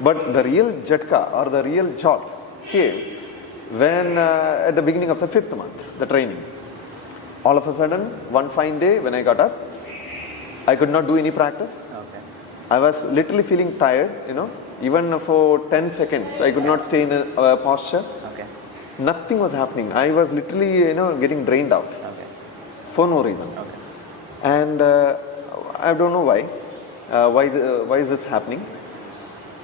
But the real jhatka or the real jolt came when at the beginning of the 5th month, the training. All of a sudden, one fine day when I got up, I could not do any practice. Okay. I was literally feeling tired, even for 10 seconds. I could not stay in a posture. Okay. Nothing was happening. I was literally, getting drained out. Okay. For no reason. Okay. And I don't know why. Why is this happening?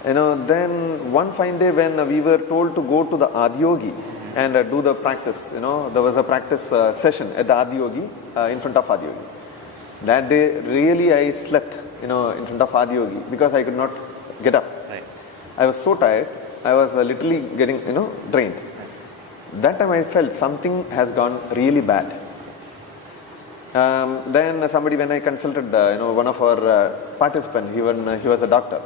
Then one fine day when we were told to go to the Adiyogi and do the practice, there was a practice session at the Adiyogi, in front of Adiyogi. That day, really I slept, in front of Adiyogi because I could not get up. Right. I was so tired. I was literally getting, drained. That time I felt something has gone really bad. Then somebody, when I consulted, one of our participants, he was a doctor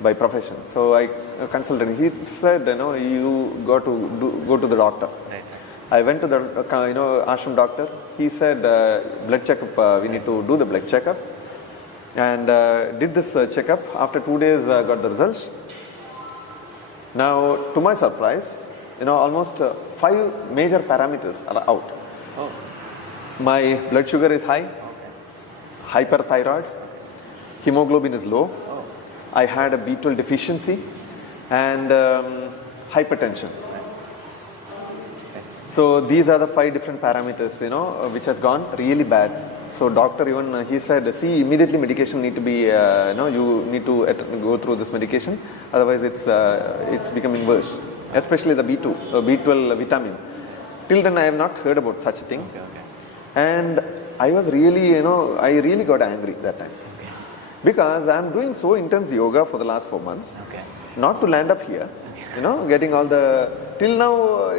by profession. So I consulted him. He said, you got to go to the doctor. Right. I went to the, ashram doctor. He said, blood checkup, we need to do the blood checkup. And did this checkup. After 2 days, got the results. Now, to my surprise, almost 5 major parameters are out. Oh. My blood sugar is high, hyperthyroid, hemoglobin is low, I had a B12 deficiency, and hypertension. Yes. So these are the 5 different parameters, which has gone really bad. So doctor even, he said, see, immediately medication need to be, you need to go through this medication, otherwise it's becoming worse, especially the B12 vitamin. Till then I have not heard about such a thing. Okay. And I was really, I really got angry that time. Okay. Because I am doing so intense yoga for the last 4 months, Okay. not to land up here, getting all the, till now,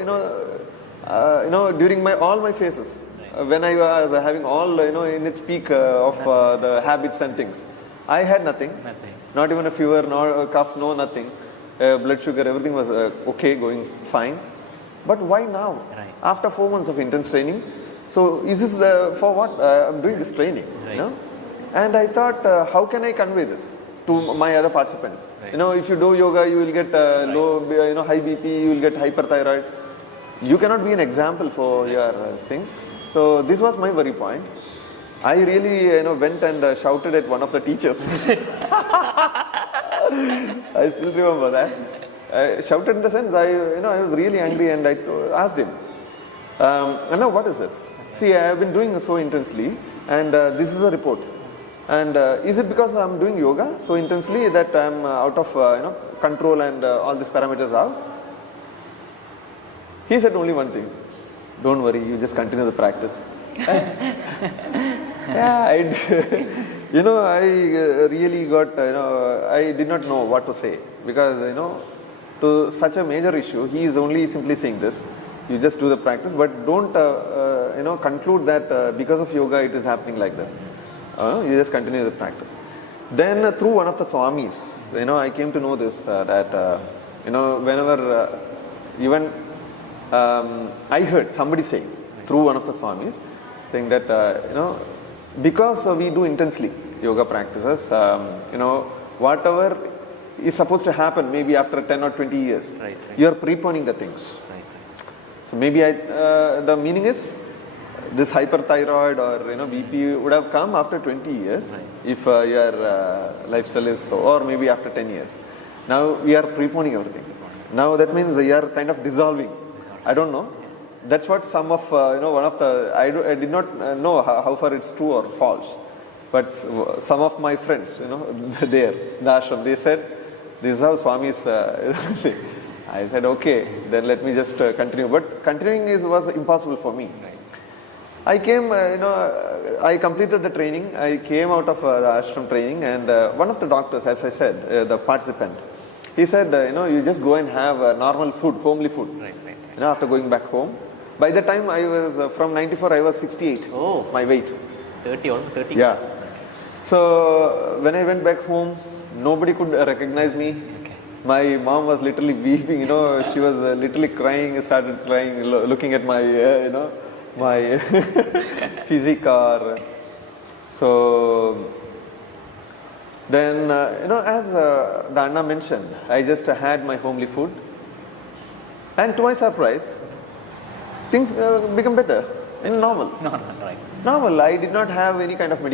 during all my phases, when I was having all, in its peak of the habits and things, I had nothing, not even a fever, nor a cough, no nothing, blood sugar, everything was okay, going fine. But why now? Right. After 4 months of intense training, so is this for what I'm doing this training? Right. And I thought, how can I convey this to my other participants? Right. If you do yoga, you will get low, high BP, you will get hyperthyroid. You cannot be an example for your thing. So this was my worry point. I really, went and shouted at one of the teachers. I still remember that. I shouted in the sense, I was really angry, and I asked him, now what is this? See, I have been doing so intensely, and this is a report. And is it because I'm doing yoga so intensely that I'm out of control and all these parameters are? He said only one thing: don't worry, you just continue the practice. Yeah, I really got, I did not know what to say, because to such a major issue, he is only simply saying this: you just do the practice, but don't conclude that because of yoga it is happening like this. You just continue the practice. Then through one of the swamis, I came to know this, that whenever even I heard somebody saying through one of the swamis saying that because we do intensely yoga practices, whatever is supposed to happen maybe after 10 or 20 years, right. You are preponing the things. Right. So maybe the meaning is this hyperthyroid or BP would have come after 20 years, right. If your lifestyle is so, or maybe after 10 years. Now we are preponing everything. Now that means you are kind of dissolving. I don't know. That's what some of one of the I did not know how far it's true or false, but some of my friends, there in the ashram, they said this is how Swamis say. I said okay, then let me just continue. But continuing was impossible for me. I came, I completed the training. I came out of the ashram training, and one of the doctors, as I said, the participant, he said, you just go and have normal food, homely food. Right. After going back home. By the time I was, from 94, I was 68, my weight. 30. Yeah. So when I went back home, nobody could recognize me. Okay. My mom was literally weeping, she was literally crying, started crying, looking at my, my physique. So Then, as the Anna mentioned, I just had my homely food. And to my surprise, things become better, normal. Normal, right. Normal. I did not have any kind of medication.